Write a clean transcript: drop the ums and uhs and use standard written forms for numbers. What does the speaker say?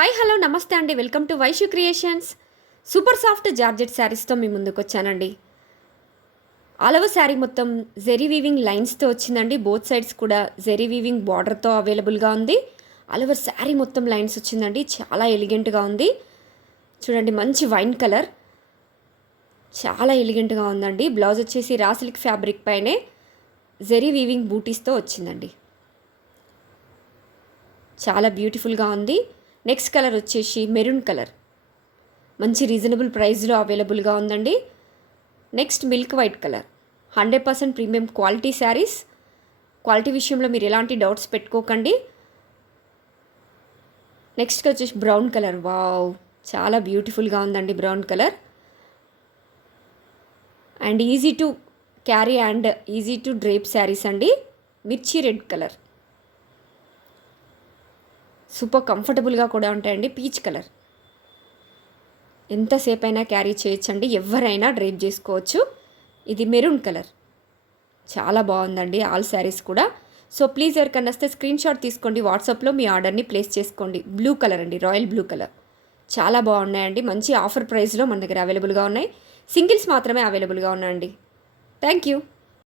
Hi hello నమస్తే అండి. Welcome to Vaishu creations. Super soft georgette శారీస్తో మీ ముందుకు వచ్చానండి. ఆలవ శారీ మొత్తం జెరీ వీవింగ్ లైన్స్తో వచ్చిందండి. బోత్ సైడ్స్ కూడా జెరీ వీవింగ్ బార్డర్తో అవైలబుల్గా ఉంది. ఆల్ శారీ మొత్తం లైన్స్ వచ్చిందండి. చాలా ఎలిగెంట్గా ఉంది. చూడండి, మంచి వైన్ కలర్, చాలా ఎలిగెంట్గా ఉందండి. బ్లౌజ్ వచ్చేసి రా సిల్క్ ఫ్యాబ్రిక్ పైనే జెరీ వీవింగ్ బూటీస్తో వచ్చిందండి. చాలా బ్యూటిఫుల్గా ఉంది. నెక్స్ట్ కలర్ వచ్చేసి మెరూన్ కలర్, మంచి రీజనబుల్ ప్రైస్లో అవైలబుల్గా ఉందండి. Next milk white colour, 100% premium quality saris. Quality విషయంలో మీరు ఎలాంటి డౌట్స్ పెట్టుకోకండి. నెక్స్ట్ వచ్చేసి బ్రౌన్ కలర్. వావ్, చాలా బ్యూటిఫుల్గా ఉందండి brown colour. And easy to carry and easy to drape saris అండి. మిర్చి రెడ్ కలర్, సూపర్ కంఫర్టబుల్గా కూడా ఉంటాయండి. పీచ్ కలర్, ఎంతసేపు అయినా క్యారీ చేయొచ్చండి, ఎవరైనా డ్రైప్ చేసుకోవచ్చు. ఇది మెరూన్ కలర్, చాలా బాగుందండి ఆల్ శారీస్ కూడా. సో ప్లీజ్ ఎవరికన్నా వస్తే స్క్రీన్ షాట్ తీసుకోండి, వాట్సాప్లో మీ ఆర్డర్ని ప్లేస్ చేసుకోండి. బ్లూ కలర్ అండి, రాయల్ బ్లూ కలర్, చాలా బాగున్నాయండి. మంచి ఆఫర్ ప్రైస్లో మన దగ్గర అవైలబుల్గా ఉన్నాయి. సింగిల్స్ మాత్రమే అవైలబుల్గా ఉన్నాయండి. Thank you.